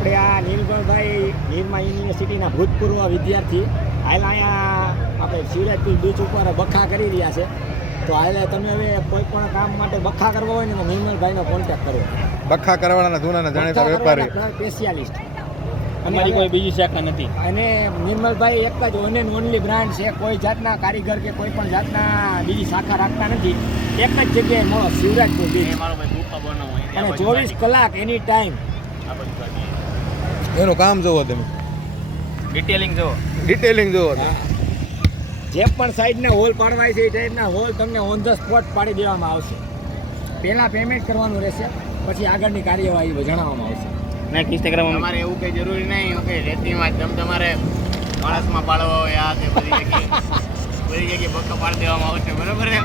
આપણે આ નીલકંઠભાઈ નિરમા યુનિવર્સિટીના ભૂતપૂર્વ વિદ્યાર્થી હાલ અહીંયા આપણે શિવરાજપુર બીચ ઉપર બખા કરી રહ્યા છે. તો હાલ તમે હવે કોઈ પણ કામ માટે બખા કરવા હોય ને તો નિર્મલભાઈનો કોન્ટેક્ટ કરવો. બખા કરવાના જૂના જાણીતા વેપારી સ્પેશિયાલિસ્ટ. અમારી કોઈ બીજી શાખા નથી. અને નિર્મલભાઈ એક જ ઓન એન્ડ ઓનલી બ્રાન્ડ છે. કોઈ જાતના કારીગર કે કોઈ પણ જાતના બીજી શાખા રાખતા નથી. એક જ જગ્યાએ મળો શિવરાજપુર બીચ. મારો ભાઈ દુખા બનાવો અને 24 કલાક એની ટાઈમ. એનું કામ જોવો તમે, ડિટેલિંગ જો તમે. જે પણ સાઈડના હોલ પાડવાય છે એ ટાઈપના હોલ તમને ઓન ધ સ્પોટ પાડી દેવામાં આવશે. પહેલાં પેમેન્ટ કરવાનું રહેશે, પછી આગળની કાર્યવાહી જણાવવામાં આવશે. ના કિસ્તે કરવામાં તમારે એવું કઈ જરૂરી નહીં કે રેતીમાં તમારે માણસમાં પાડવા હોય આ તે બધી જગ્યાએ બક્કા પાડી દેવામાં આવશે. બરોબર ને?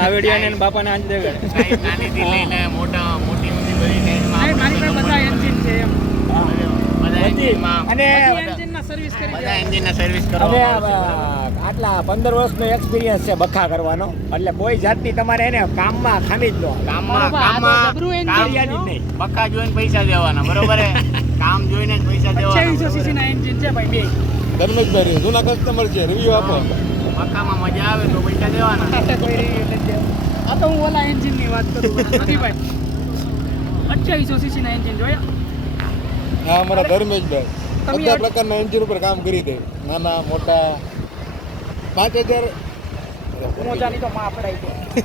આ વિડીયો ને બાપાને આંજ દેવે સાઈઝ નાનીથી લઈને મોટી ઊંધી બધી સાઈઝમાં બધા એન્જિન છે એમ. બધા એન્જિનમાં અને એન્જિનના સર્વિસ કરી બધા એન્જિનના સર્વિસ અને કરવામાં આટલા 15 વર્ષનો એક્સપિરિયન્સ છે બખા કરવાનો. એટલે કોઈ જાતની તમારે એને કામમાં ખામી જ ન હોય. કામમાં જબરું engine કાર્યની જ છે. નહીં. બક્કા જોઈને પૈસા દેવાના. બરોબર હે? કામ જોઈને જ પૈસા 2800 દેવાના. cc ના એન્જિન છે ભાઈ બે. ધર્મેશભાઈ જૂના કસ્ટમર છે, રિવ્યુ આપો. બક્કામાં મજા આવે તો પૈસા દેવાના. આ તો હું ઓલા એન્જિન ની વાત કરું નથી ભાઈ. 2800 cc ના એન્જિન જોયા. હા, અમારા ધર્મેશભાઈ તમે બધા પ્રકારના એન્જિન ઉપર કામ કરી દે, નાના મોટા. 5000 મોજાની તો માં પડાઈ ગઈ.